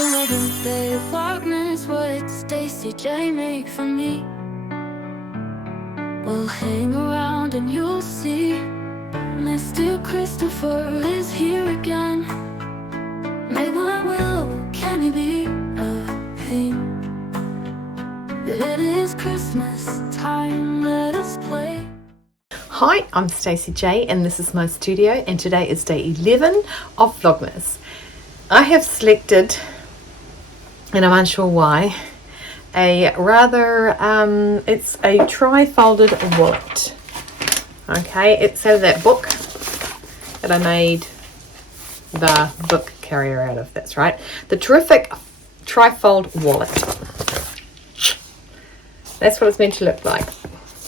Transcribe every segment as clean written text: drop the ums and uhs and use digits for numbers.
11th day of Vlogmas, what did Stacy J make for me? Well, hang around and you'll see. Mr. Christopher is here again. Maybe I will, can he be a thing? It is Christmas time, let us play. Hi, I'm Stacy J and this is my studio, and today is day 11 of Vlogmas. I have selected, and I'm unsure why, a rather, it's a tri-folded wallet. Okay, it's out of that book that I made the book carrier out of. That's right, the terrific tri-fold wallet. That's what it's meant to look like.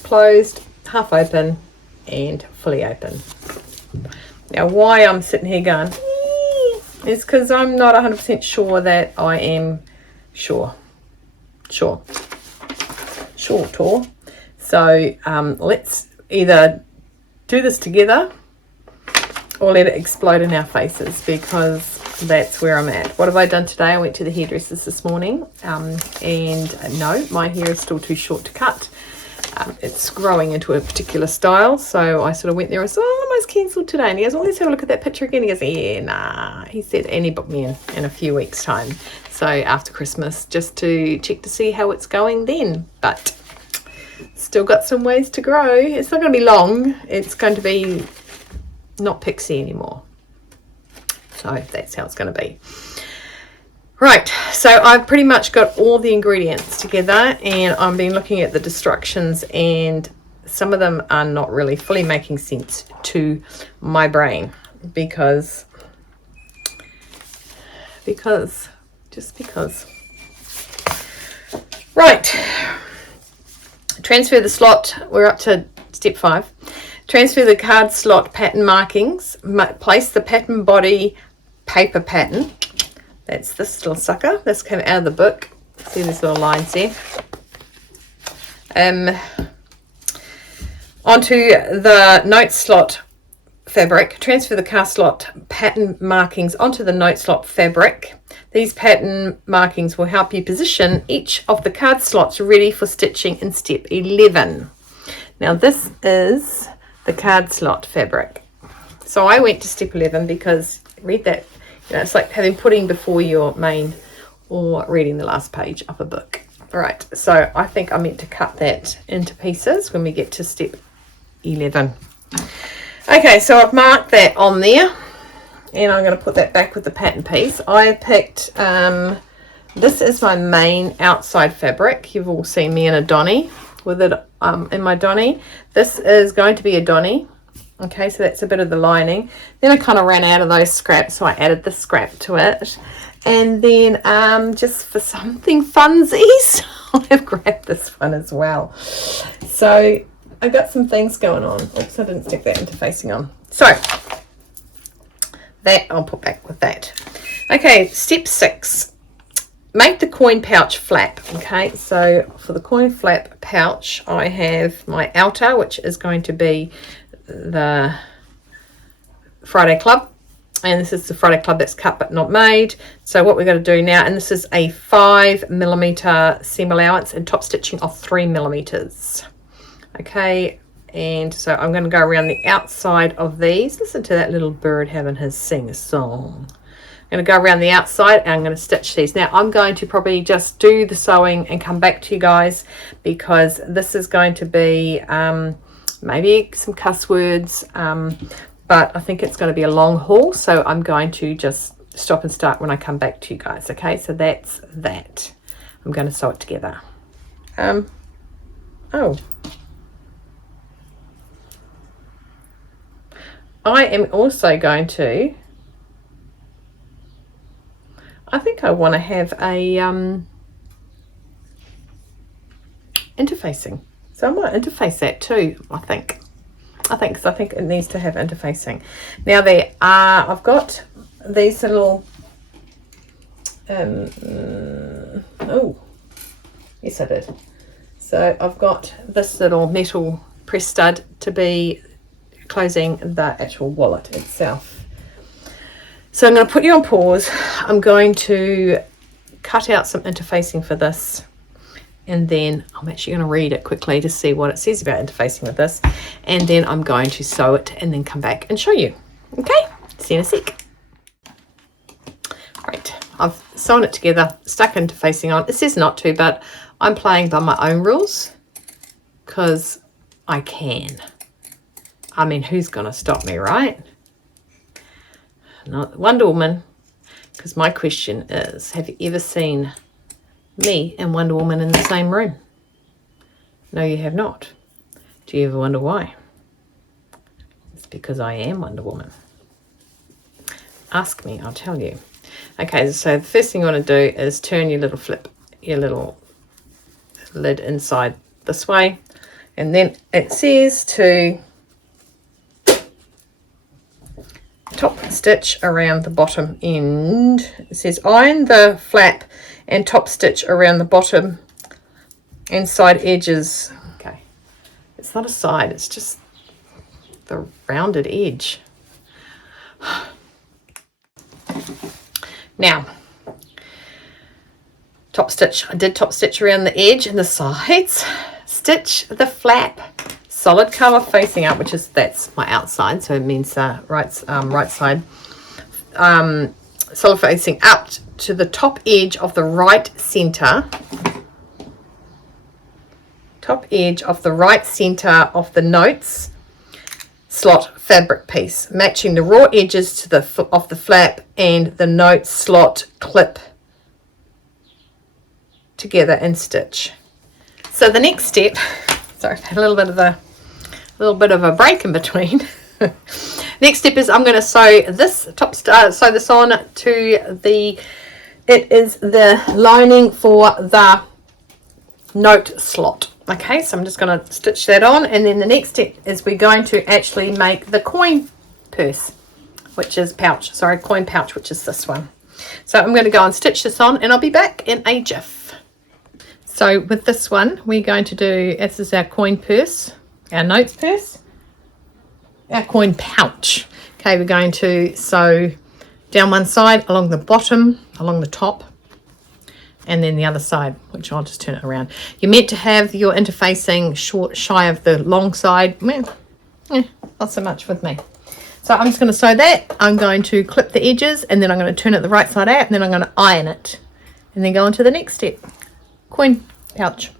Closed, half open, and fully open. Now, why I'm sitting here going is because I'm not 100% sure that I am sure. So let's either do this together or let it explode in our faces, because that's where I'm at. What have I done today? I went to the hairdressers this morning, and no, my hair is still too short to cut. It's growing into a particular style, so I sort of went there and said, oh, almost cancelled today. And he goes, well, let's have a look at that picture again. He goes, yeah, nah. He said, and he booked me in a few weeks' time. So after Christmas, just to check to see how it's going then. But still got some ways to grow. It's not going to be long. It's going to be not pixie anymore. So that's how it's going to be. Right, so I've pretty much got all the ingredients together, and I've been looking at the instructions, and some of them are not really fully making sense to my brain because. Right, transfer the slot. We're up to step 5. Transfer the card slot pattern markings. Place the pattern body paper pattern. That's this little sucker. This came out of the book. See these little lines there. Onto the note slot fabric. Transfer the card slot pattern markings onto the note slot fabric. These pattern markings will help you position each of the card slots ready for stitching in step 11. Now this is the card slot fabric. So I went to step 11 because, read that, you know, it's like having pudding before your main or reading the last page of a book. All right, so I think I meant to cut that into pieces when we get to step 11. Okay, so I've marked that on there, and I'm going to put that back with the pattern piece. I picked, this is my main outside fabric. You've all seen me in a donny with it in my donny. This is going to be a donny. Okay, so that's a bit of the lining. Then I kind of ran out of those scraps, so I added the scrap to it. And then just for something funsies, I've grabbed this one as well. So I got some things going on. Oops, I didn't stick that interfacing on. So that I'll put back with that. Okay, step 6. Make the coin pouch flap. Okay, so for the coin flap pouch, I have my outer, which is going to be the Friday Club, and this is the Friday Club that's cut but not made. So what we're going to do now, and this is a 5mm seam allowance and top stitching of 3mm. Okay, and so I'm going to go around the outside of these. Listen to that little bird having his sing-a-song. I'm going to go around the outside and I'm going to stitch these. Now I'm going to probably just do the sewing and come back to you guys, because this is going to be maybe some cuss words, but I think it's going to be a long haul, so I'm going to just stop and start when I come back to you guys. Okay, so that's that. I'm going to sew it together. Oh, I am also going to, I think I want to have a interfacing. So I might interface that too, I think, because I think it needs to have interfacing. Now there are, I've got these little, oh, yes I did. So I've got this little metal press stud to be closing the actual wallet itself. So I'm going to put you on pause. I'm going to cut out some interfacing for this, and then I'm actually going to read it quickly to see what it says about interfacing with this, and then I'm going to sew it and then come back and show you. Okay, see you in a sec. Right, I've sewn it together, stuck interfacing on. It says not to, but I'm playing by my own rules because I can. I mean, who's going to stop me, right? Not Wonder Woman, because my question is, have you ever seen me and Wonder Woman in the same room? No, you have not. Do you ever wonder why? It's because I am Wonder Woman. Ask me, I'll tell you. Okay, so the first thing you want to do is turn your little lid inside this way, and then it says to top stitch around the bottom end. It says iron the flap and top stitch around the bottom and side edges. Okay, it's not a side, it's just the rounded edge. Now, top stitch. I did top stitch around the edge and the sides. Stitch the flap solid colour facing out, which is, that's my outside, so it means right side. Solid facing up to the top edge of the right centre. Top edge of the right centre of the notes slot fabric piece, matching the raw edges to the of the flap and the note slot clip together and stitch. So the next step, sorry, I've had a little bit of a break in between. Next step is I'm going to sew this sew this on to the, it is the lining for the note slot. Okay, so I'm just going to stitch that on, and then the next step is we're going to actually make the coin purse, which is pouch, sorry, coin pouch, which is this one. So I'm going to go and stitch this on, and I'll be back in a jiff. So with this one, we're going to do, this is our coin purse, our notes purse, our coin pouch. Okay, we're going to sew down one side, along the bottom, along the top, and then the other side, which I'll just turn it around. You're meant to have your interfacing shy of the long side. Not so much with me. So I'm just going to sew that. I'm going to clip the edges, and then I'm going to turn it the right side out, and then I'm going to iron it, and then go on to the next step. Coin pouch.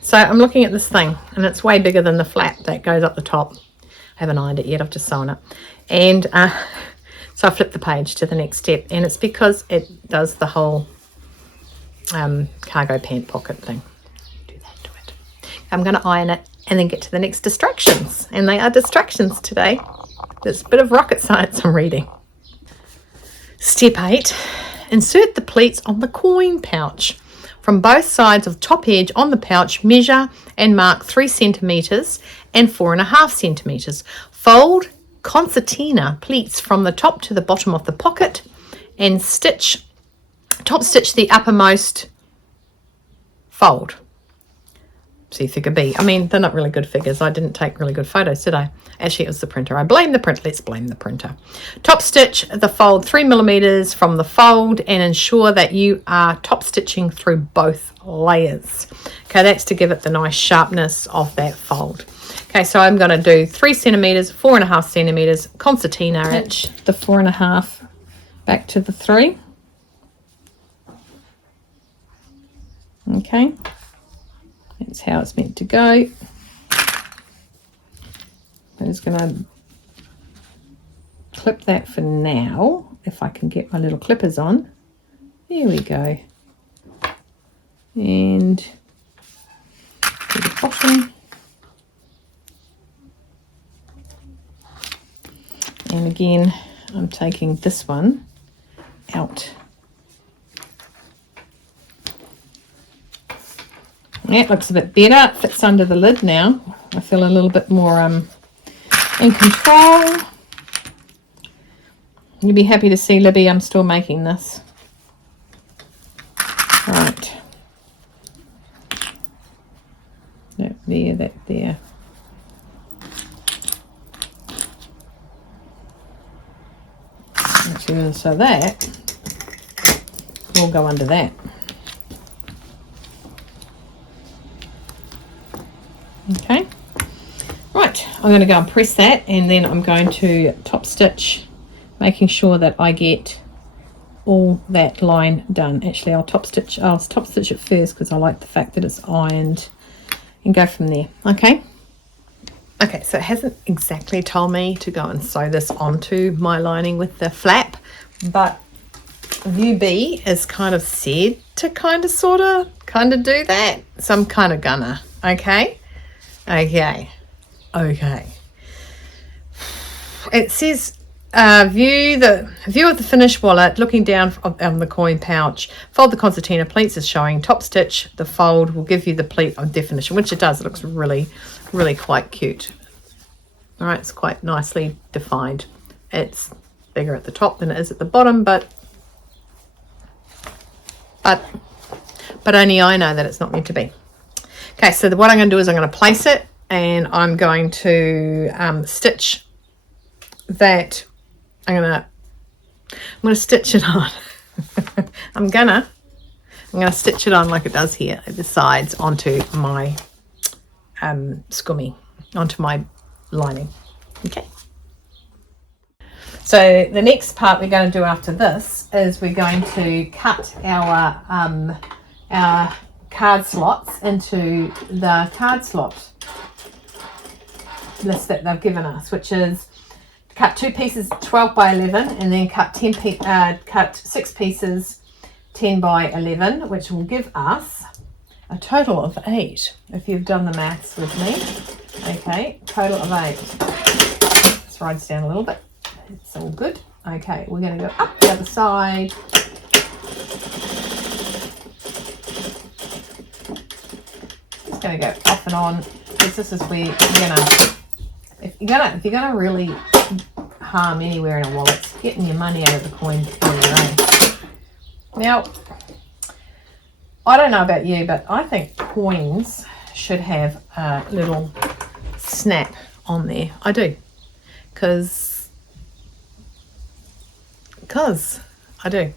So I'm looking at this thing, and it's way bigger than the flap that goes up the top. I haven't ironed it yet, I've just sewn it. And so I flip the page to the next step, and it's because it does the whole cargo pant pocket thing. Do that to it. I'm going to iron it and then get to the next distractions, and they are distractions today. There's a bit of rocket science I'm reading. Step 8, insert the pleats on the coin pouch. From both sides of the top edge on the pouch, measure and mark 3 centimeters and 4.5 centimeters. Fold concertina pleats from the top to the bottom of the pocket and top stitch the uppermost fold. See figure B. I mean, they're not really good figures. I didn't take really good photos, did I? Actually, it was the printer. I blame the printer. Let's blame the printer. Top stitch the fold 3 millimeters from the fold, and ensure that you are top stitching through both layers. Okay, that's to give it the nice sharpness of that fold. Okay, so I'm going to do 3 centimeters, 4.5 centimeters, concertina stitch the 4.5 back to the 3. Okay, that's how it's meant to go. I'm just going to clip that for now, if I can get my little clippers on. There we go. And to the bottom. And again, I'm taking this one out. That looks a bit better. It fits under the lid now. I feel a little bit more in control. You'll be happy to see, Libby, I'm still making this. Right. That there, that there. So that will go under that. Okay, right, I'm going to go and press that, and then I'm going to top stitch, making sure that I get all that line done. Actually, I'll top stitch it first because I like the fact that it's ironed, and go from there. Okay, so it hasn't exactly told me to go and sew this onto my lining with the flap, but View B is kind of said to kind of do that, so I'm kind of gonna. Okay. It says view of the finished wallet, looking down on the coin pouch. Fold the concertina pleats as showing. Top stitch the fold will give you the pleat of definition, which it does. It looks really, really quite cute. All right, it's quite nicely defined. It's bigger at the top than it is at the bottom, but only I know that it's not meant to be. Okay, so what I'm going to do is I'm going to place it, and I'm going to stitch that. I'm going to stitch it on. I'm going to stitch it on like it does here at the sides onto my scummy, onto my lining. Okay. So the next part we're going to do after this is we're going to cut our card slots into the card slot list that they've given us, which is cut 2 pieces 12 by 11 and then cut 6 pieces 10 by 11, which will give us a total of 8 if you've done the maths with me. Okay, total of 8. Let's write this down a little bit. It's all good. Okay, we're going to go up the other side. Just going to go off and on, because this is where you're if you're gonna really harm anywhere in a wallet, it's getting your money out of the coin area. Now, I don't know about you, but I think coins should have a little snap on there. I do, because I do.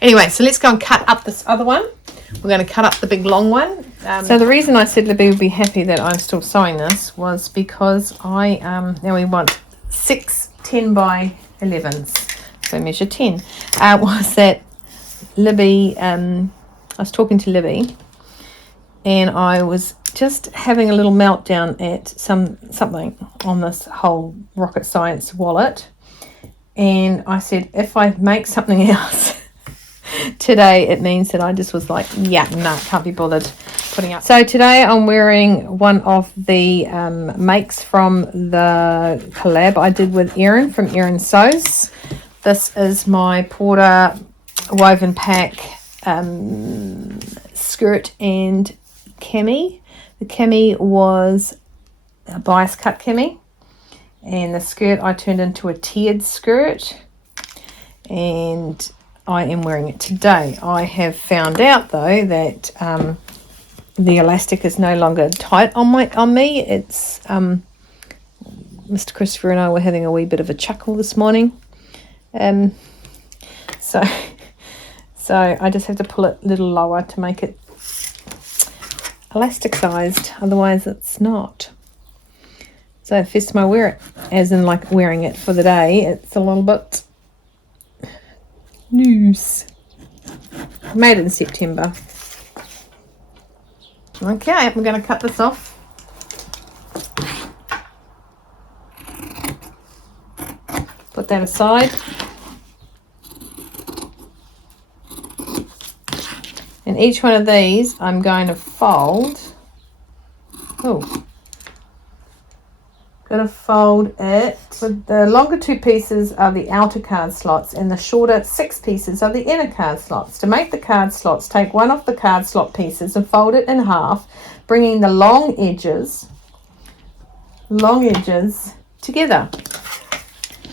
Anyway, so let's go and cut up this other one. We're going to cut up the big long one. So the reason I said Libby would be happy that I'm still sewing this was because now we want 6 10 by 11s. So measure 10. Was that Libby, I was talking to Libby, and I was just having a little meltdown at something on this whole rocket science wallet. And I said, if I make something else today, it means that I just was like, yeah, no, can't be bothered putting up. So today I'm wearing one of the makes from the collab I did with Erin from Erin Sews. This is my Porter woven pack skirt and cami. The cami was a bias cut cami, and the skirt I turned into a tiered skirt, and I am wearing it today. I have found out though that the elastic is no longer tight on me. It's Mr. Christopher and I were having a wee bit of a chuckle this morning. So I just have to pull it a little lower to make it elasticized, otherwise it's not. So first time I wear it, as in like wearing it for the day, it's a little bit loose. Made it in September. Okay, I'm going to cut this off. Put that aside. And each one of these I'm going to fold. Going to fold it. With the longer 2 pieces are the outer card slots, and the shorter 6 pieces are the inner card slots. To make the card slots, take one of the card slot pieces and fold it in half, bringing the long edges together,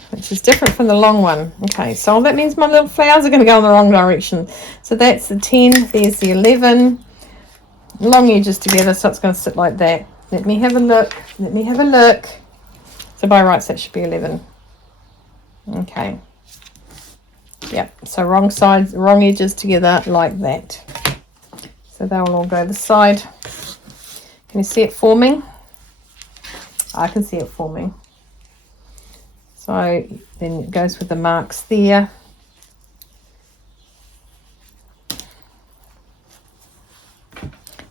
which is different from the long one. Okay, so that means my little flowers are going to go in the wrong direction. So that's the 10, there's the 11, long edges together, so it's going to sit like that. Let me have a look. So by rights that should be 11. Okay. Yep, so wrong sides, wrong edges together like that. So they'll all go this side. Can you see it forming? I can see it forming. So then it goes with the marks there.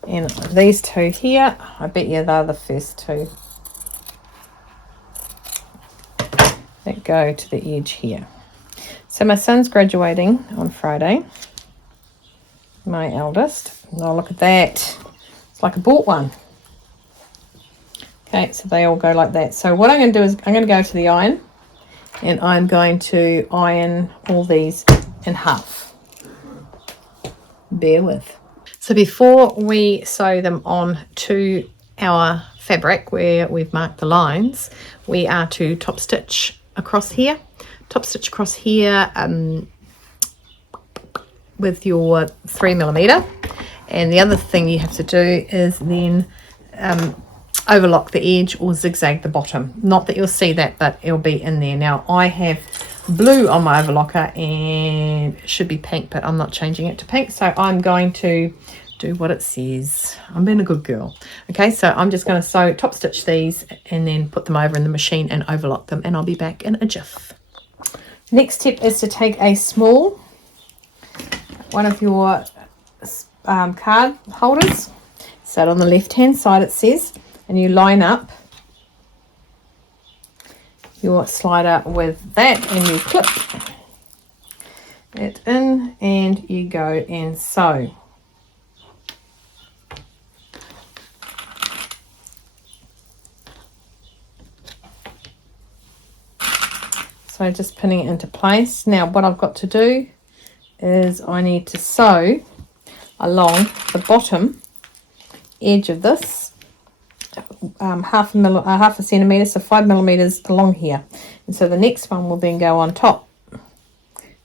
And these two here, I bet you they're the first two that go to the edge here. So my son's graduating on Friday, my eldest. Oh, look at that. It's like I bought one. Okay, so they all go like that. So what I'm going to do is I'm going to go to the iron, and I'm going to iron all these in half. Bear with. So before we sew them on to our fabric where we've marked the lines, we are to top stitch across here. Top stitch across here with your 3mm. And the other thing you have to do is then overlock the edge or zigzag the bottom. Not that you'll see that, but it'll be in there. Now I have blue on my overlocker and it should be pink, but I'm not changing it to pink, so I'm going to do what it says. I'm being a good girl. Okay, so I'm just going to sew top stitch these and then put them over in the machine and overlock them, and I'll be back in a jiff. Next step is to take a small one of your card holders, so on the left hand side it says, and you line up your slider with that and you clip it in and you go and sew. So just pinning it into place. Now what I've got to do is I need to sew along the bottom edge of this half a centimetre, so 5mm along here, and so the next one will then go on top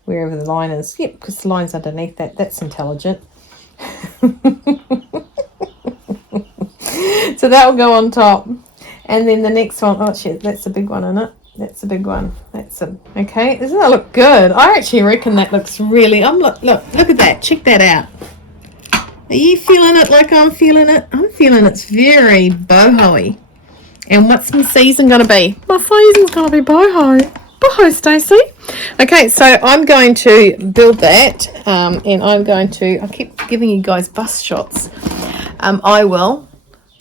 wherever the line is. Yep, because the line's underneath that. That's intelligent. So that will go on top, and then the next one, oh shit, that's a big one, isn't it? That's a big one. That's a okay. Doesn't that look good? I actually reckon that looks really. Look at that. Check that out. Are you feeling it like I'm feeling it? I'm feeling it's very boho-y. And what's my season going to be? My season's going to be boho. Boho, Stacey. Okay, so I'm going to build that, and I'm going to. I keep giving you guys bus shots. I will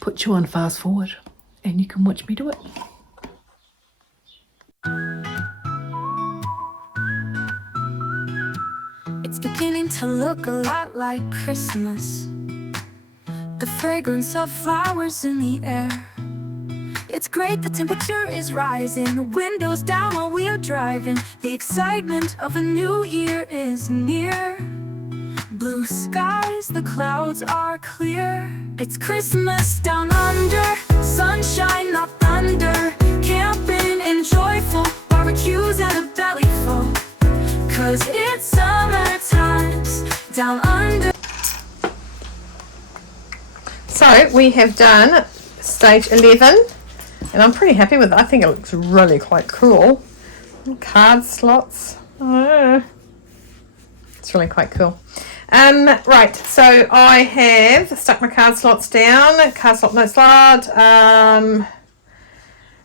put you on fast forward, and you can watch me do it. It's beginning to look a lot like Christmas. The fragrance of flowers in the air. It's great, the temperature is rising. The windows down while we are driving. The excitement of a new year is near. Blue skies, the clouds are clear. It's Christmas down under. Sunshine, not thunder. Camping and joyful. Barbecues and a belly full. 'Cause it's summer times down under. So we have done stage 11, and I'm pretty happy with it. I think it looks really quite cool. Card slots. Oh, it's really quite cool. Right, so I have stuck my card slots down. Card slot, no slot.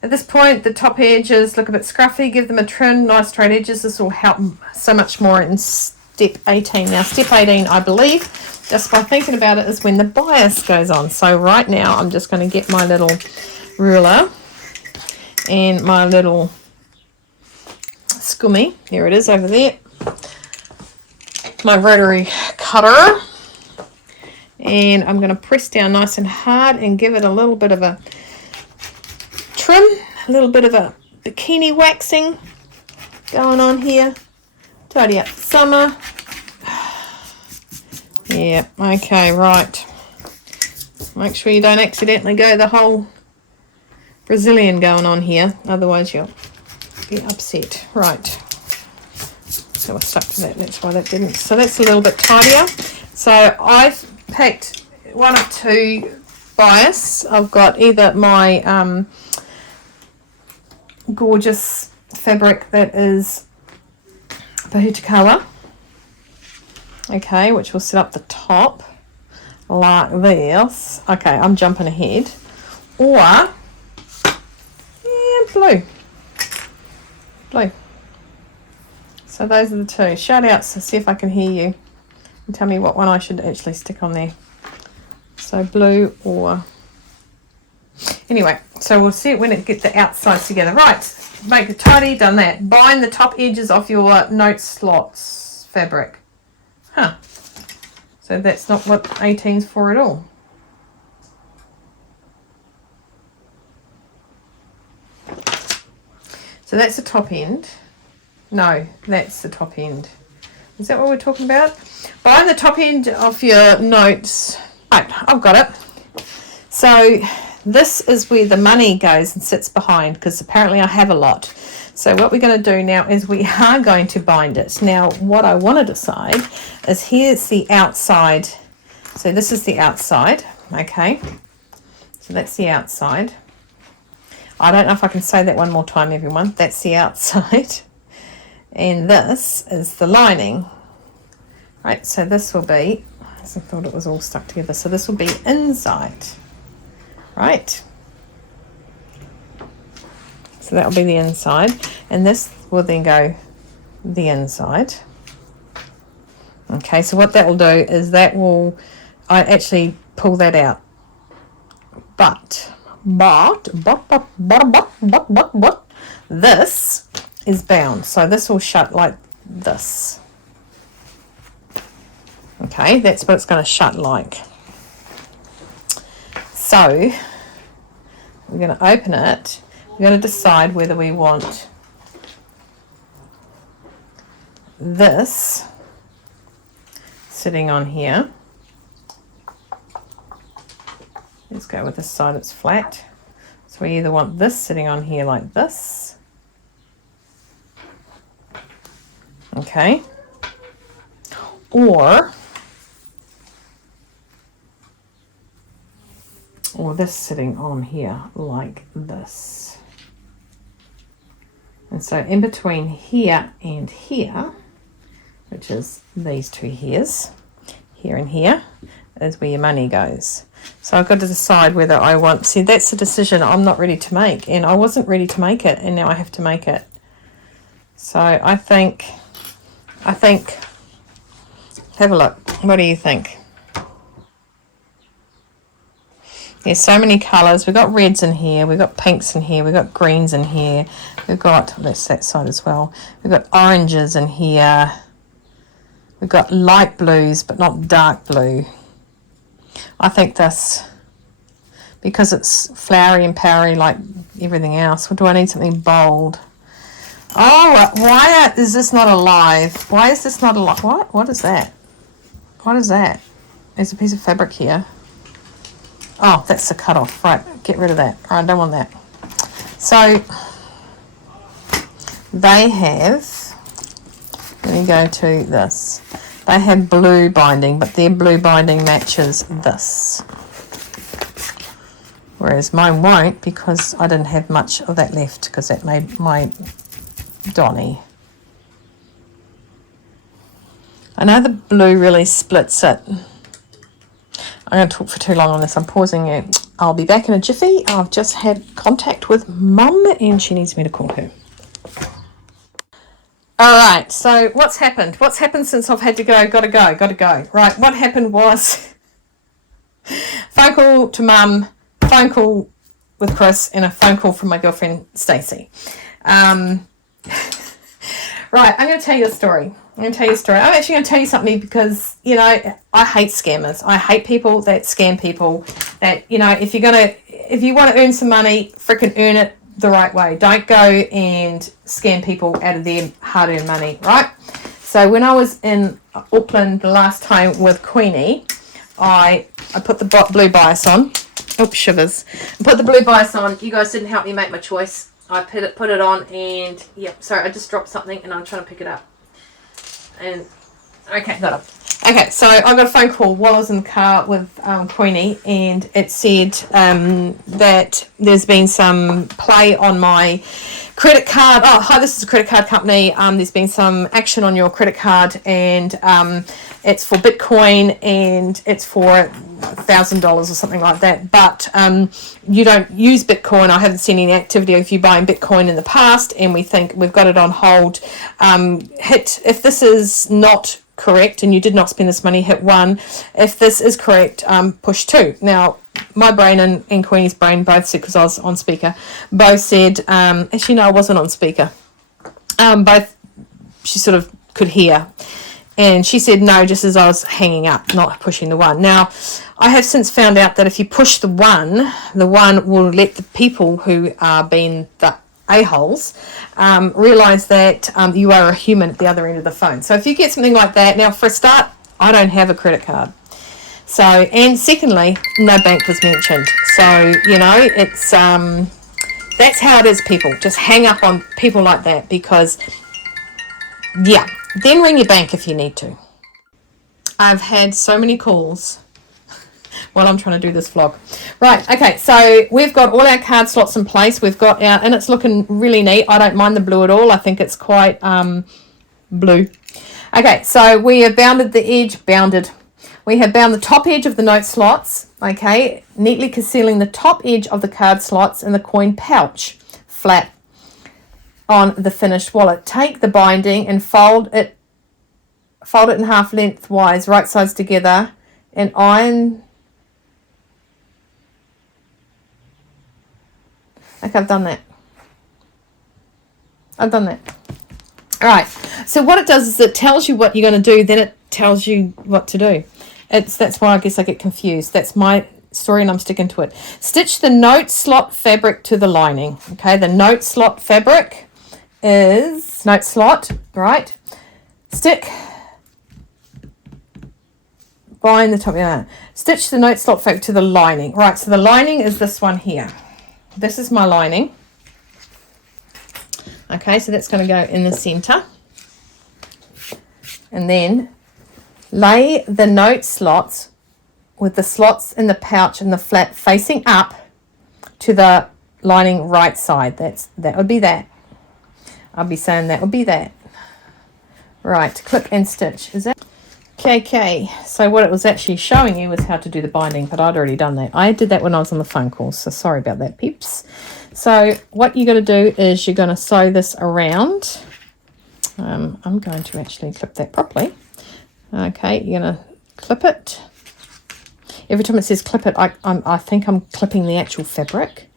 At this point, the top edges look a bit scruffy. Give them a trim, nice straight edges. This will help so much more in step 18. Now, step 18, I believe, just by thinking about it, is when the bias goes on. So right now, I'm just going to get my little ruler and my little scummy. Here it is over there. My rotary cutter. And I'm going to press down nice and hard and give it a little bit of a trim, a little bit of a bikini waxing going on here. Tidy up summer. Yeah, okay, right. Make sure you don't accidentally go the whole Brazilian going on here, otherwise you'll be upset. Right. So we're stuck to that, that's why that didn't. So that's a little bit tidier. So I've picked one of two bias. I've got either my gorgeous fabric that is colour. Okay, which will set up the top like this. Okay, I'm jumping ahead. Or, yeah, blue. Blue. So those are the two. Shout outs to see if I can hear you. And tell me what one I should actually stick on there. So blue or... Anyway, so we'll see it when it gets the outsides together. Right, make it tidy, done that. Bind the top edges of your note slots fabric. Huh. So that's not what 18's for at all. So that's the top end. No, that's the top end. Is that what we're talking about? Bind the top end of your notes. Right, I've got it. So this is where the money goes and sits behind, because apparently I have a lot. So what we're going to do now is we are going to bind it. Now what I want to decide is, here's the outside. So this is the outside, okay? So that's the outside. I don't know if I can say that one more time, everyone. That's the outside. And this is the lining. Right, so this will be, I thought it was all stuck together. So this will be inside. Right. So that will be the inside. And this will then go the inside. Okay, so what that will do is that will, I actually pull that out. But this is bound, so this will shut like this. Okay, that's what it's going to shut like. So we're going to open it. We're going to decide whether we want this sitting on here. Let's go with this side that's flat. So we either want this sitting on here like this. Okay. Or this sitting on here like this. And so in between here and here, which is these two hairs, here and here, is where your money goes. So I've got to decide whether I want, see, that's a decision I'm not ready to make, and I wasn't ready to make it, and now I have to make it. So I think, have a look. What do you think? There's so many colours. We've got reds in here, we've got pinks in here, we've got greens in here, we've got, that's that side as well, we've got oranges in here, we've got light blues but not dark blue. I think this, because it's flowery and powdery like everything else, or do I need something bold? Oh, why is this not alive? Why is this not alive? What is that? What is that? There's a piece of fabric here. Oh, that's the cut off. Right, get rid of that. All right, I don't want that. So they have, let me go to this. They have blue binding, but their blue binding matches this. Whereas mine won't, because I didn't have much of that left, because that made my Donny. I know the blue really splits it. I'm going to talk for too long on this. I'm pausing it. I'll be back in a jiffy. I've just had contact with Mum and she needs me to call her. All right, so what's happened? What's happened since I've had to go? Gotta go. Right, what happened was phone call to Mum, phone call with Chris, and a phone call from my girlfriend Stacey. Right, I'm going to tell you a story. I'm actually going to tell you something because, you know, I hate scammers. I hate people that scam people. That, you know, if you want to earn some money, freaking earn it the right way. Don't go and scam people out of their hard-earned money, right? So when I was in Auckland the last time with Queenie, I put the blue bias on. Oh, shivers. I put the blue bias on. You guys didn't help me make my choice. I put it on and, yeah, sorry, I just dropped something and I'm trying to pick it up. And, okay, got it. Okay, so I got a phone call while I was in the car with Queenie, and it said that there's been some play on my credit card. Oh, hi, this is a credit card company. There's been some action on your credit card, and it's for Bitcoin, and it's for $1,000 or something like that. But you don't use Bitcoin. I haven't seen any activity of you buying Bitcoin in the past, and we think we've got it on hold. If this is not correct and you did not spend this money, hit 1. If this is correct, push 2. Now my brain and Queenie's brain both said, because I was on speaker, both said, actually no, I wasn't on speaker, both she sort of could hear, and she said no, just as I was hanging up, not pushing the 1. Now I have since found out that if you push the 1 will let the people who are being the a-holes realise that you are a human at the other end of the phone. So if you get something like that, now for a start, I don't have a credit card. So, and secondly, no bank was mentioned. So, you know, it's that's how it is, people. Just hang up on people like that, because, yeah, then ring your bank if you need to. I've had so many calls while I'm trying to do this vlog. Right, okay, so we've got all our card slots in place. We've got our, and it's looking really neat. I don't mind the blue at all. I think it's quite blue. Okay, so we have bounded the edge, we have bound the top edge of the note slots, okay, neatly concealing the top edge of the card slots in the coin pouch, flat on the finished wallet. Take the binding and fold it in half lengthwise, right sides together, and iron. Okay, I've done that. All right. So what it does is it tells you what you're going to do, then it tells you what to do. That's why I guess I get confused. That's my story and I'm sticking to it. Stitch the note slot fabric to the lining. Okay, the note slot fabric is note slot, right? Bind the top, yeah. Stitch the note slot fabric to the lining. Right, so the lining is this one here. This is my lining. Okay, so that's going to go in the center. And then lay the note slots with the slots in the pouch and the flat facing up to the lining right side. That would be that. I'll be saying that would be that. Right, clip and stitch. Is that? Okay, so what it was actually showing you was how to do the binding, but I'd already done that. I did that when I was on the phone call, so sorry about that, peeps. So what you're going to do is you're going to sew this around. I'm going to actually clip that properly. Okay, you're going to clip it. Every time it says clip it, I think I'm clipping the actual fabric.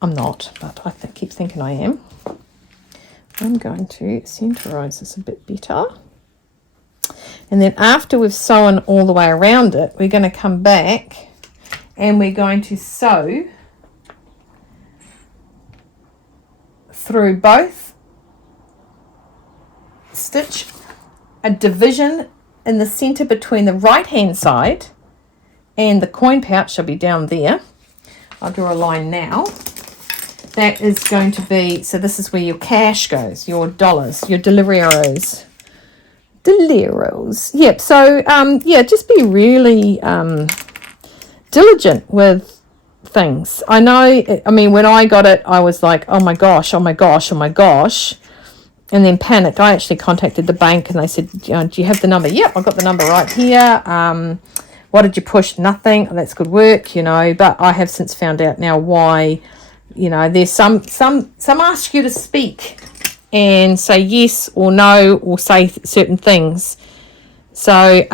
I'm not, but I keep thinking I am. I'm going to centerize this a bit better. And then after we've sewn all the way around it, we're going to come back and we're going to sew through both, stitch a division in the center between the right hand side and the coin pouch shall be down there. I'll draw a line now. That is going to be, so this is where your cash goes, your dollars, your deliveros. Yep, so yeah, just be really diligent with things. I know, I mean, when I got it, I was like, oh my gosh, and then panicked. I actually contacted the bank and they said, do you have the number? Yep, I've got the number right here. What did you push? Nothing. Oh, that's good work, you know, but I have since found out now why, you know, there's some ask you to speak and say yes or no or say certain things. So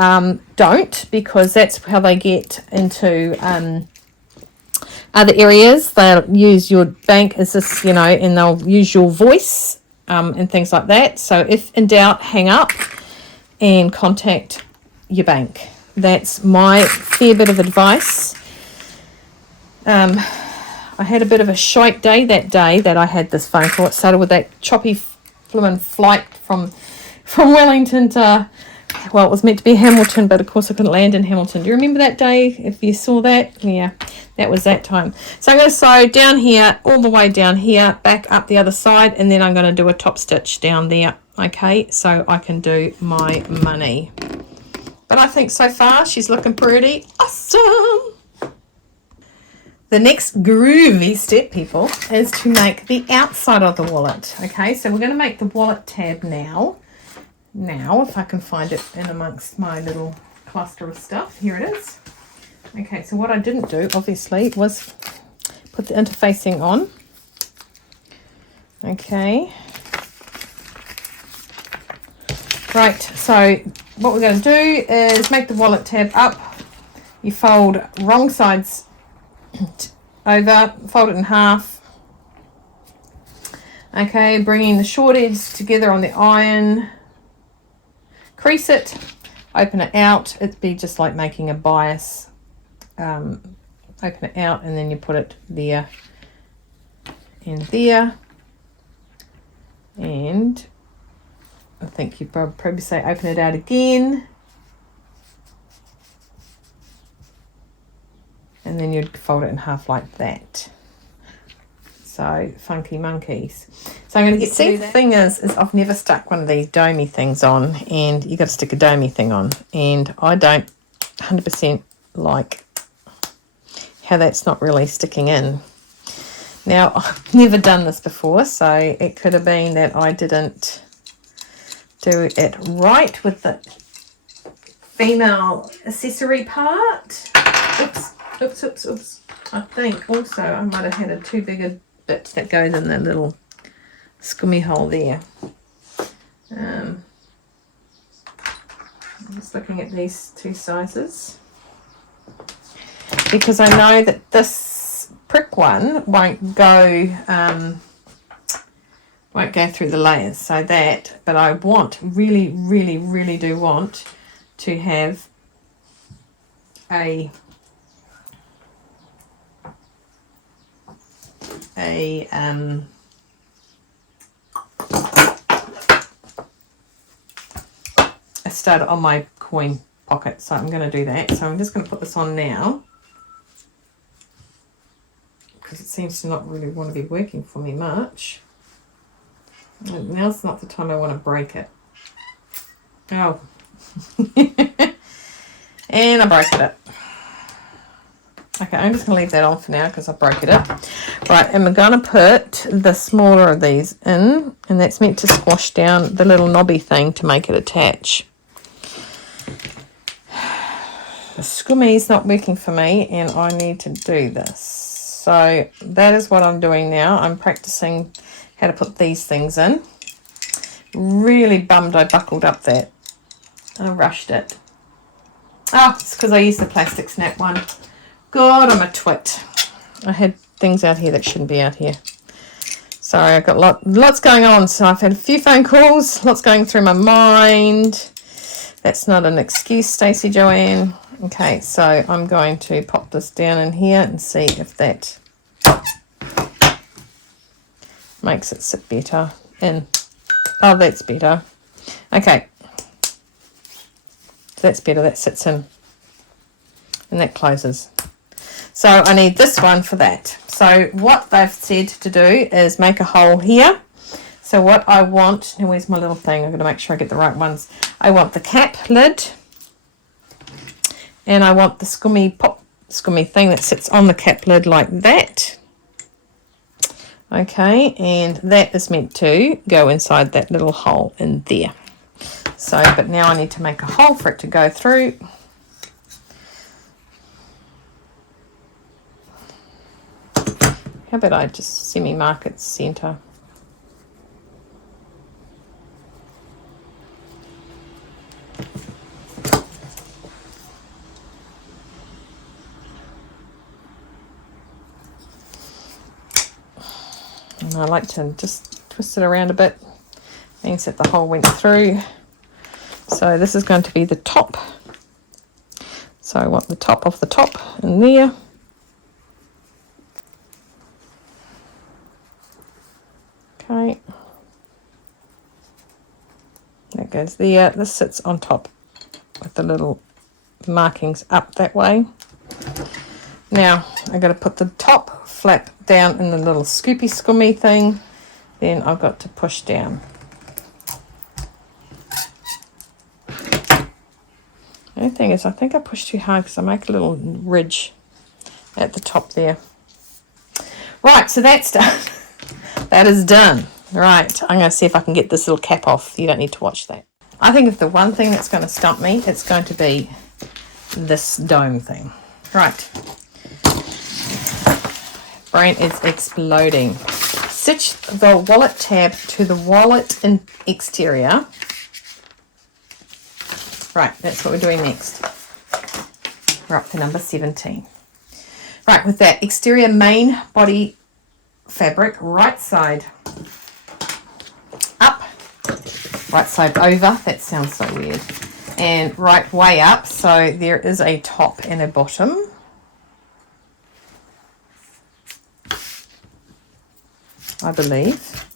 don't, because that's how they get into other areas. They'll use your bank as this, you know, and they'll use your voice and things like that. So if in doubt, hang up and contact your bank. That's my fair bit of advice. I had a bit of a shite day that I had this phone call. It started with that choppy flight from Wellington to, well, it was meant to be Hamilton, but of course I couldn't land in Hamilton. Do you remember that day? If you saw that, yeah, that was that time. So I'm going to sew down here, all the way down here, back up the other side, and then I'm going to do a top stitch down there, okay, so I can do my money. But I think so far she's looking pretty awesome. The next groovy step, people, is to make the outside of the wallet. Okay, so we're going to make the wallet tab now. Now, if I can find it in amongst my little cluster of stuff. Here it is. Okay, so what I didn't do, obviously, was put the interfacing on. Okay. Right, so what we're going to do is make the wallet tab up. You fold wrong sides over, fold it in half. Okay, bringing the short edge together on the iron. Crease it, open it out. It'd be just like making a bias. Open it out and then you put it there and there. And I think you'd probably say open it out again. And then you'd fold it in half like that. So, funky monkeys. So I'm going to get to do that. The thing is I've never stuck one of these domey things on, and you got to stick a domey thing on. And I don't 100% like how that's not really sticking in. Now, I've never done this before, so it could have been that I didn't do it right with the female accessory part. Oops. I think also I might have had a too big a bit that goes in that little scummy hole there. I'm just looking at these two sizes, because I know that this prick one won't go through the layers, so that, but I really do want to have a stud on my coin pocket, so I'm going to do that. So I'm just going to put this on now, because it seems to not really want to be working for me much. Now's not the time I want to break it. Oh. And I broke it. Okay, I'm just going to leave that on for now because I broke it up. Right, and we're going to put the smaller of these in, and that's meant to squash down the little knobby thing to make it attach. The scummy's not working for me, and I need to do this. So that is what I'm doing now. I'm practicing how to put these things in. Really bummed I buckled up that. I rushed it. Oh, it's because I used the plastic snap one. God, I'm a twit. I had things out here that shouldn't be out here. Sorry, I've got lots going on. So I've had a few phone calls, lots going through my mind. That's not an excuse, Stacey Joanne. Okay, so I'm going to pop this down in here and see if that makes it sit better. And oh, that's better. Okay, so that's better. That sits in, and that closes. So I need this one for that. So what they've said to do is make a hole here. So what I want, now where's my little thing? I'm going to make sure I get the right ones. I want the cap lid, and I want the scummy thing that sits on the cap lid like that. Okay, and that is meant to go inside that little hole in there. So, but now I need to make a hole for it to go through. How about I just semi-mark its centre? And I like to just twist it around a bit. Means that the hole went through. So this is going to be the top. So I want the top of the top in there. Okay, that goes there. This sits on top with the little markings up that way. Now I've got to put the top flap down in the little scoopy scummy thing. Then I've got to push down. Okay, thing is I think I pushed too hard because I make a little ridge at the top there. Right, so that's done. That is done. Right, I'm going to see if I can get this little cap off. You don't need to watch that. I think if the one thing that's going to stump me, it's going to be this dome thing. Right. Brain is exploding. Stitch the wallet tab to the wallet exterior. Right, that's what we're doing next. We're up to number 17. Right, with that exterior main body fabric, right side up, right side over, that sounds so weird, and right way up, so there is a top and a bottom. I believe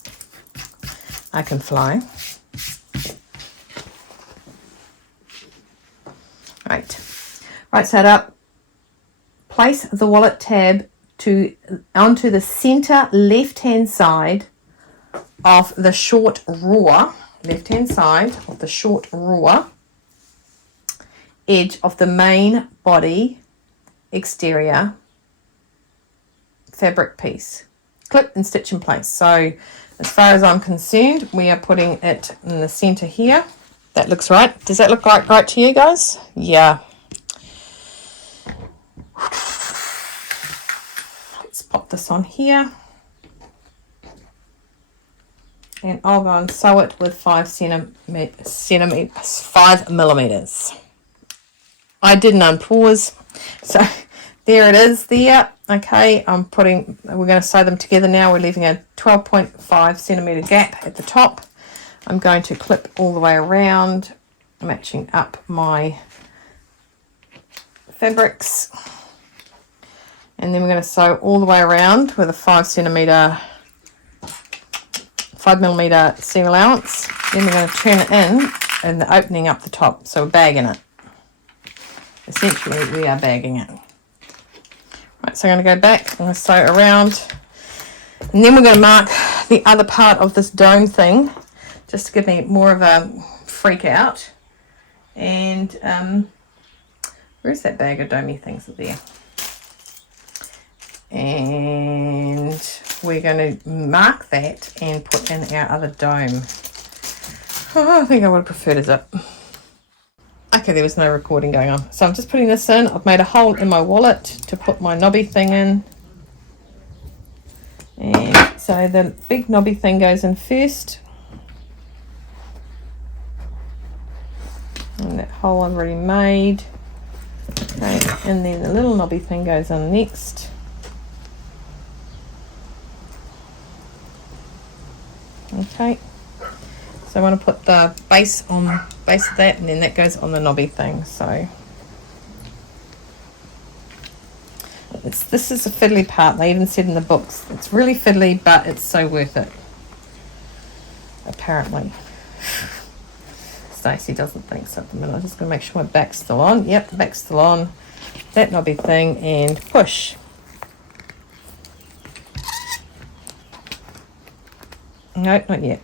I can fly. Right side up, place the wallet tab onto the center left hand side of the short raw, edge of the main body exterior fabric piece. Clip and stitch in place. So as far as I'm concerned, we are putting it in the center here. That looks right. Does that look right to you guys? Yeah. Let's pop this on here. And I'll go and sew it with 5 millimeters. I didn't unpause. So there it is there. Okay, we're going to sew them together now. We're leaving a 12.5 centimeter gap at the top. I'm going to clip all the way around, matching up my fabrics. And then we're going to sew all the way around with a 5 millimeter seam allowance. Then we're going to turn it in and the opening up the top. So we're bagging it. Essentially, we are bagging it. Right, so I'm going to go back, I'm going to sew around, and then we're going to mark the other part of this dome thing, just to give me more of a freak out. And where's that bag of domey things there? And we're going to mark that and put in our other dome. Oh, I think I would have preferred a zip. Okay, there was no recording going on. So I'm just putting this in. I've made a hole in my wallet to put my knobby thing in. And so the big knobby thing goes in first. And that hole I've already made. Okay, and then the little knobby thing goes in next. Okay. So I want to put the base of that, and then that goes on the knobby thing. So this is a fiddly part. They even said in the books it's really fiddly, but it's so worth it. Apparently, Stacey doesn't think so at the minute. I'm just going to make sure my back's still on. Yep, the back's still on. That knobby thing, and push. No, not yet.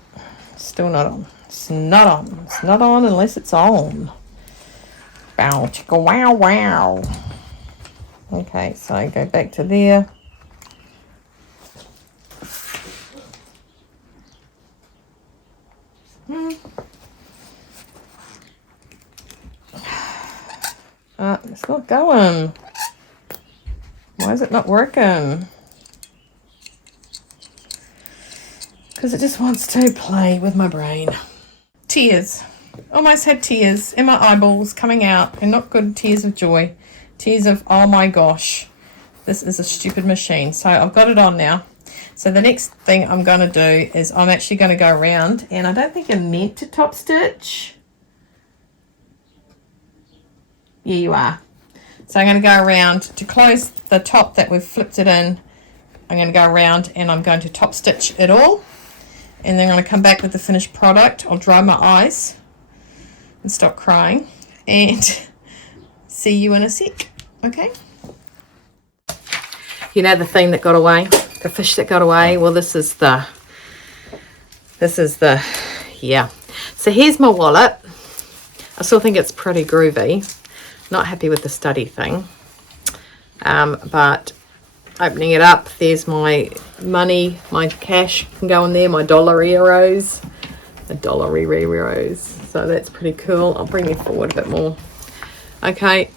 Still not on. It's not on. It's not on unless it's on. Bow, chicka, wow, wow. Okay, so I go back to there. It's not going. Why is it not working? Because it just wants to play with my brain. Tears. Almost had tears in my eyeballs coming out, and not good tears of joy. Tears of, oh my gosh, this is a stupid machine. So I've got it on now. So the next thing I'm going to do is I'm actually going to go around, and I don't think I meant to top stitch. Yeah, you are. So I'm going to go around to close the top that we've flipped it in. I'm going to go around and I'm going to top stitch it all. And then I'm going to come back with the finished product. I'll dry my eyes and stop crying. And see you in a sec. Okay? You know the thing that got away? The fish that got away? Well, this is the, yeah. So here's my wallet. I still think it's pretty groovy. Not happy with the study thing. But opening it up, there's my money, my cash can go in there, my $euros. The $euros. So that's pretty cool. I'll bring you forward a bit more. Okay.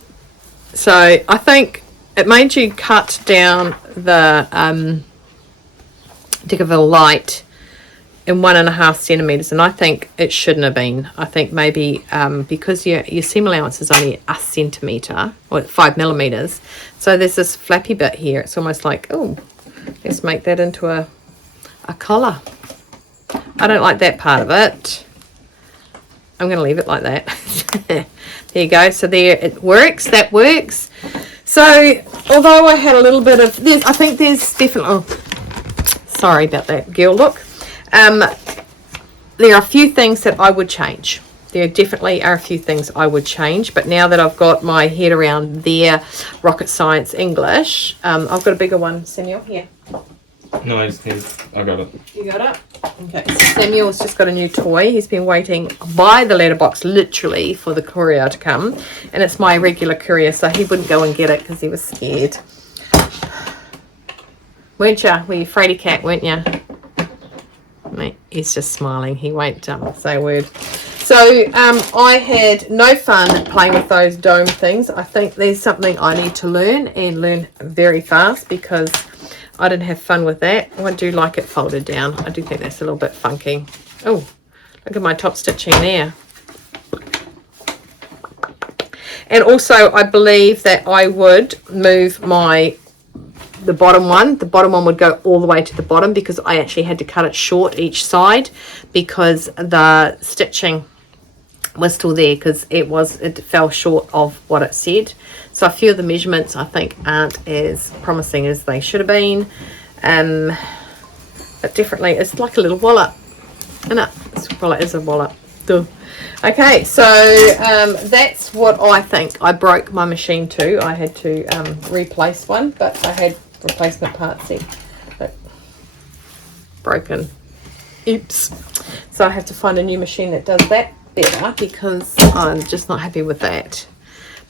So I think it made you cut down the Deckerville light in 1.5 centimeters, and I think it shouldn't have been. I think maybe because your seam allowance is only 1 centimeter or 5 millimeters, so there's this flappy bit here. It's almost like, oh, let's make that into a collar. I don't like that part of it. I'm going to leave it like that. There you go. So there it works. That works. So although I had a little bit of this, I think there's definitely, oh, sorry about that girl look. There are a few things that I would change. There definitely are a few things I would change, but now that I've got my head around their rocket science English, I've got a bigger one. Samuel, here. No, I got it. You got it? Okay, so Samuel's just got a new toy. He's been waiting by the letterbox literally for the courier to come, and it's my regular courier, so he wouldn't go and get it because he was scared. Weren't you? Were you fraidy cat, weren't you? Mate, he's just smiling. He won't say a word. So I had no fun playing with those dome things. I think there's something I need to learn, and learn very fast, because I didn't have fun with that. I do like it folded down. I do think that's a little bit funky. Oh, look at my top stitching there. And also I believe that I would move the bottom one. The bottom one would go all the way to the bottom, because I actually had to cut it short each side because the stitching was still there, because it fell short of what it said. So a few of the measurements I think aren't as promising as they should have been, but definitely it's like a little wallet, isn't it? Well, it is a wallet. Duh. Okay, so that's what I think. I broke my machine too. I had to replace one, but I had replacement parts there, but broken. Oops. So I have to find a new machine that does that better, because I'm just not happy with that.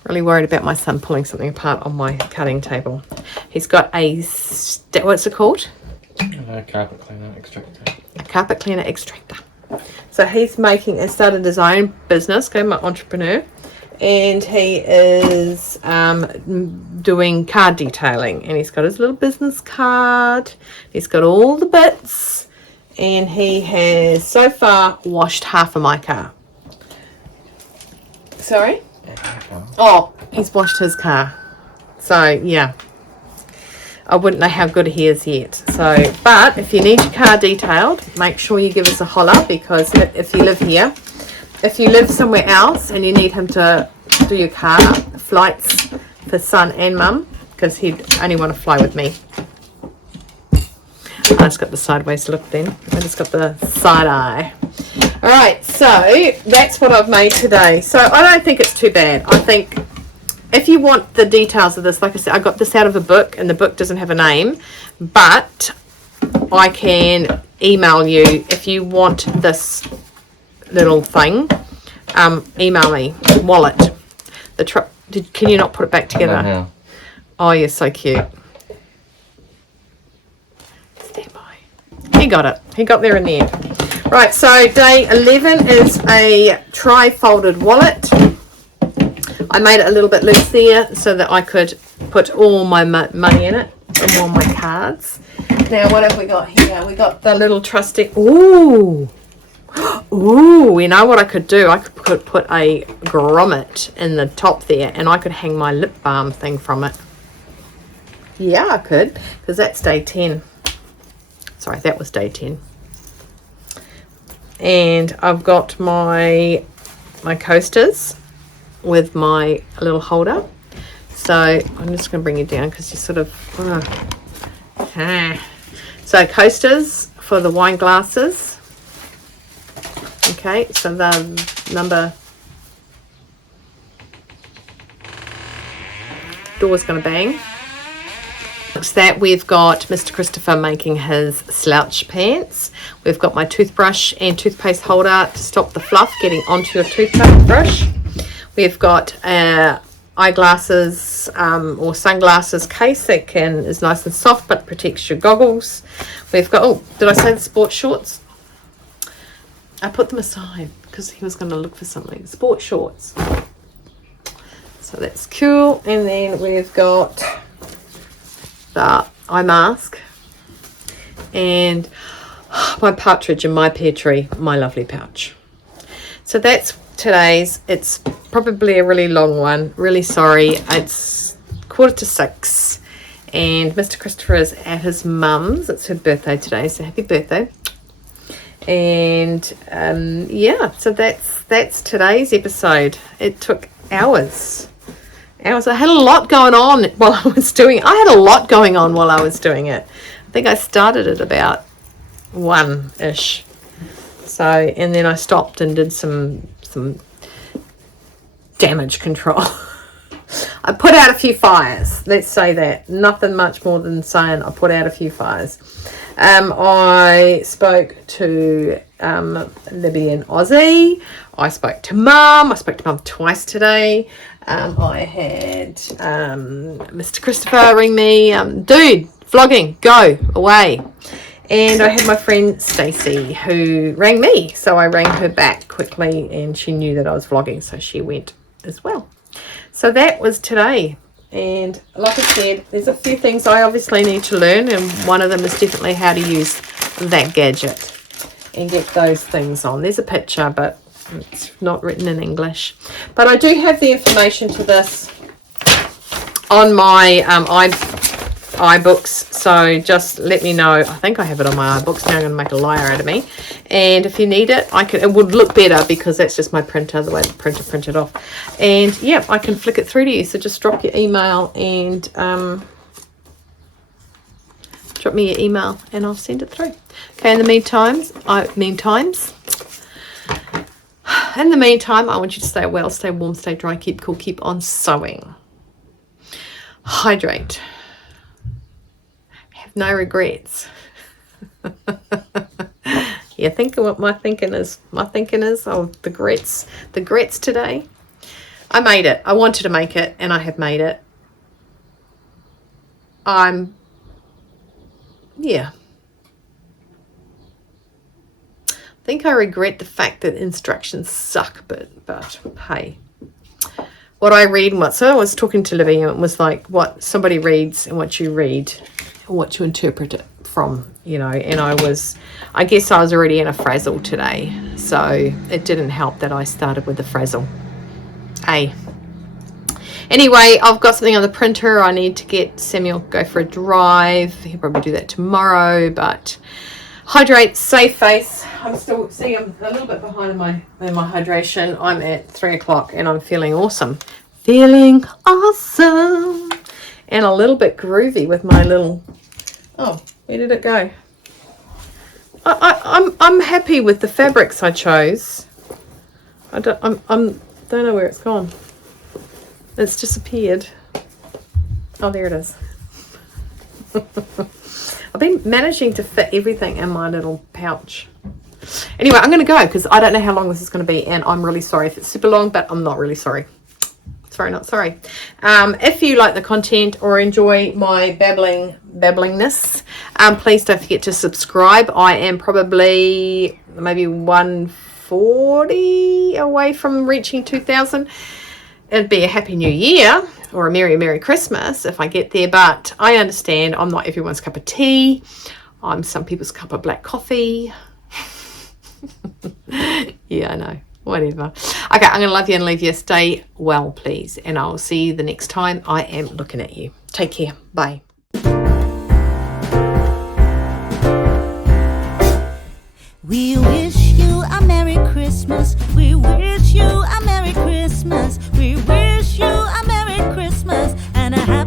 Really worried about my son pulling something apart on my cutting table. He's got a, what's it called? Carpet cleaner extractor. A carpet cleaner extractor. So he's started his own business, going my entrepreneur, and he is doing card detailing, and he's got his little business card. He's got all the bits, and he has so far washed half of my car. Sorry? Oh, he's washed his car. So yeah, I wouldn't know how good he is yet. So, but if you need your car detailed, make sure you give us a holler, because if you live here, if you live somewhere else and you need him to do your car flights for son and mum, because he'd only want to fly with me. I just got the sideways look then. I just got the side eye. Alright, so that's what I've made today. So I don't think it's too bad. I think if you want the details of this, like I said, I got this out of a book, and the book doesn't have a name, but I can email you if you want this little thing. Email me. Wallet. Can you not put it back together? Oh, you're so cute. Stand by. He got it. He got there in the end. Right, so day 11 is a tri-folded wallet. I made it a little bit loose there so that I could put all my money in it and all my cards. Now, what have we got here? We got the little trusty. Ooh. Ooh, you know what I could do? I could put a grommet in the top there, and I could hang my lip balm thing from it. Yeah, I could, because that's day 10. Sorry, that was day 10. And I've got my coasters with my little holder. So I'm just going to bring you down, because you sort of... So coasters for the wine glasses. Okay, so the number... Door's going to bang. Next that, we've got Mr. Christopher making his slouch pants. We've got my toothbrush and toothpaste holder to stop the fluff getting onto your toothbrush. We've got eyeglasses or sunglasses case that is nice and soft but protects your goggles. We've got, oh, did I say the sports shorts? I put them aside because he was going to look for something. Sports shorts. So that's cool. And then we've got the eye mask and my partridge and my pear tree, my lovely pouch. So that's today's. It's probably a really long one. Really sorry. It's 5:45 and Mr. Christopher is at his mum's. It's her birthday today, so happy birthday. And yeah, so that's today's episode. It took hours. I had a lot going on while I was doing it. I had a lot going on while I was doing it. I think I started at about 1-ish. So, and then I stopped and did some damage control. I put out a few fires. Let's say that. Nothing much more than saying I put out a few fires. I spoke to Libby and Ozzy. I spoke to Mum. I spoke to Mum twice today. I had Mr. Christopher ring me. Dude, vlogging, go away. And I had my friend Stacey who rang me. So I rang her back quickly and she knew that I was vlogging. So she went as well. So that was today. And like I said, there's a few things I obviously need to learn. And one of them is definitely how to use that gadget and get those things on. There's a picture, but it's not written in English. But I do have the information to this on my iBooks, so just let me know. I think I have it on my iBooks. Now I'm going to make a liar out of me. And if you need it, it would look better because that's just my printer, the way the printer printed off. And yeah, I can flick it through to you. So just drop your email and drop me your email and I'll send it through. Okay, in the meantime, I want you to stay well, stay warm, stay dry, keep cool, keep on sewing. Hydrate. Have no regrets. Yeah, think of what my thinking is. My thinking is, oh, the grits today. I made it. I wanted to make it, and I have made it. Yeah. I think I regret the fact that instructions suck, but hey. What I read, so I was talking to Libby and it was like what somebody reads and what you read and what you interpret it from, you know, and I guess I was already in a frazzle today, so it didn't help that I started with the frazzle. Anyway, I've got something on the printer. I need to get Samuel go for a drive. He'll probably do that tomorrow, but hydrate, save face. I'm still, see, I'm a little bit behind in my hydration. I'm at 3 o'clock and I'm feeling awesome. Feeling awesome. And a little bit groovy with my little, oh, where did it go? I'm happy with the fabrics I chose. I don't know where it's gone. It's disappeared. Oh, there it is. I've been managing to fit everything in my little pouch. Anyway, I'm going to go because I don't know how long this is going to be, and I'm really sorry if it's super long, but I'm not really sorry. Sorry, not sorry. If you like the content or enjoy my babblingness, please don't forget to subscribe. I am probably maybe 140 away from reaching 2,000. It'd be a happy new year or a merry Christmas if I get there, but I understand I'm not everyone's cup of tea. I'm some people's cup of black coffee. Yeah, I know. Whatever. Okay, I'm going to love you and leave you. Stay well, please. And I'll see you the next time I am looking at you. Take care. Bye. We wish you a Merry Christmas. We wish you a Merry Christmas. We wish you a Merry Christmas and a happy